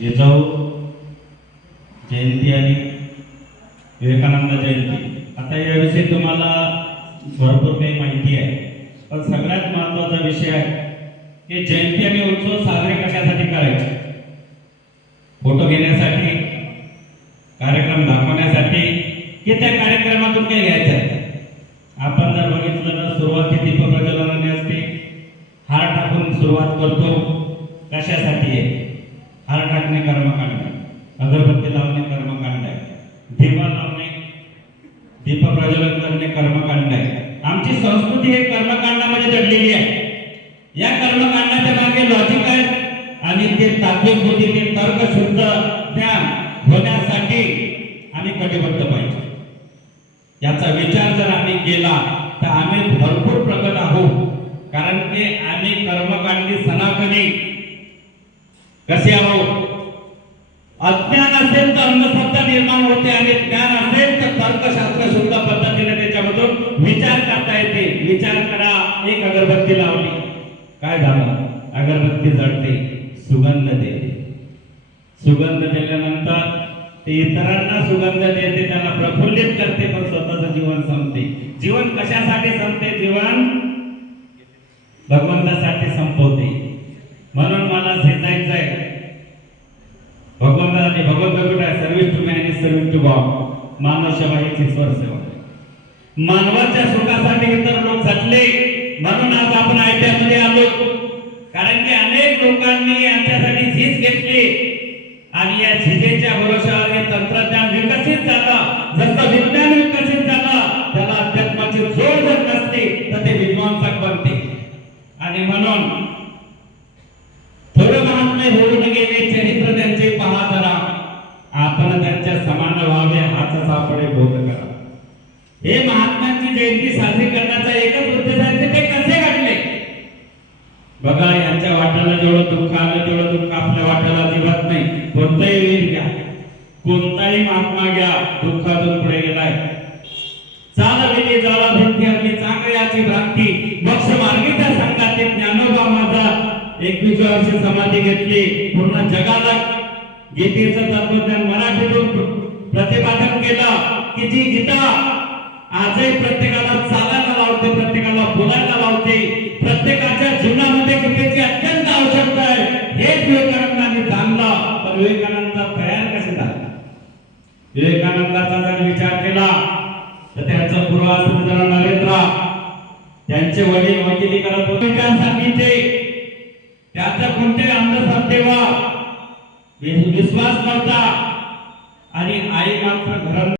जिजाऊ जयंती आणि विवेकानंद जयंती, आता याविषयी तुम्हाला भरपूर काही माहिती आहे, पण सगळ्यात महत्त्वाचा विषय आहे की जयंती आणि उत्सव साजरे कशासाठी करायचे? फोटो घेण्यासाठी, कार्यक्रम दाखवण्यासाठी, की त्या कार्यक्रमातून काही घ्यायचं आहे? आपण जर बघितलं तर सुरुवाती दीप प्रज्वलनाने असते, हार टाकून सुरुवात करतो. कशासाठी आहे? हार टाकणे कर्मकांड आहे, अगरबत्ती लावणे कर्मकांड आहे, दिवा लावणे, दीप प्रज्वलन करणे कर्मकांड आहे. आमची संस्कृती हे कर्मकांडामध्ये दडलेली आहे. या कर्मकांडाच्या मागे लॉजिक आहे आणि ते तात्विक बुद्धी, ते तर्कशुद्ध ज्ञान होण्यासाठी आम्ही कटिबद्ध पाहिजे. याचा विचार जर आम्ही केला तर आम्ही भरपूर प्रगत आहोत. कारण की आम्ही कर्मकांडी सनातनी कसे आहोत? अज्ञान असेल तर अंधश्रद्धा निर्माण होते आणि ज्ञान असेल तर तर्कशास्त्र शुद्ध पद्धतीने त्याच्यामधून विचार करता येते. विचार करा, एक अगरबत्ती लावली, काय झालं? अगरबत्ती जळते, सुगंध देते. सुगंध दिल्यानंतर ते इतरांना सुगंध देते, त्यांना प्रफुल्लित करते, पण स्वतःचं जीवन संपते. जीवन कशासाठी संपते? जीवन भगवंतासाठी संपवते. म्हणून मला झेजायचं आहे भगवंतासाठी. भगवंत कुठे आहे? Service to man is service to God. मानव सेवा हीच ईश्वर सेवा. मानवाच्या सुखासाठी इतर लोक झटले, म्हणून आज आपण आयत्यामध्ये आलो. कारण की अनेक लोकांनी यांच्यासाठी झीज घेतली आणि या झिजेच्या भरोशावर हे तंत्रज्ञान विकसित झालं. जसं विज्ञान विकसित झालं, त्याला अध्यात्माची जोड जर नसते तर ते विद्वांसक बनते. आणि म्हणून थोडं महात्म्य होऊन गेले, चरित्र त्यांचे पहा जरा, आपण त्यांच्या समान व्हावे हाच आपण बोध करा. हे महात्म्यांची जयंती साजरी करण्याचा एकच उद्देश आहे, ते कसे घडले बघा. यांच्या वाट्याला जेवढं दुःख आलं तेवढं दुःख आपल्या वाट्याला अजिबात नाही. कोणताही वीर घ्या, कोणताही महात्मा घ्या, दुःखातून पुढे गेलाय. चालविली ज्वाला भिंती आपली चांगल्याची भ्रांती, मोक्ष मार्गीच्या संघातील ज्ञानोबा माझा 21 वर्षी समाधी घेतली. पूर्ण जगाला गीतेचं तत्वज्ञान मराठीतून प्रतिपादन केलं की जी गीता आजही प्रत्येकाला चालायला लावते, प्रत्येकाला बोलायला लावते, प्रत्येकाच्या जीवनामध्ये गीतेची अत्यंत आवश्यकता आहे. हेच विवेकानंदांनी जाणलं. पण विवेकानंद तयार कसे झाले? विवेकानंदाचा जर विचार केला तर त्यांचा पूर्वाश्रम जरा नरेंद्र, त्यांचे वडील वकिली करत होते त्यांसाठीचे, त्याचा कोणते अंधश्रद्धेवर विश्वास नव्हता आणि आई मात्र घरात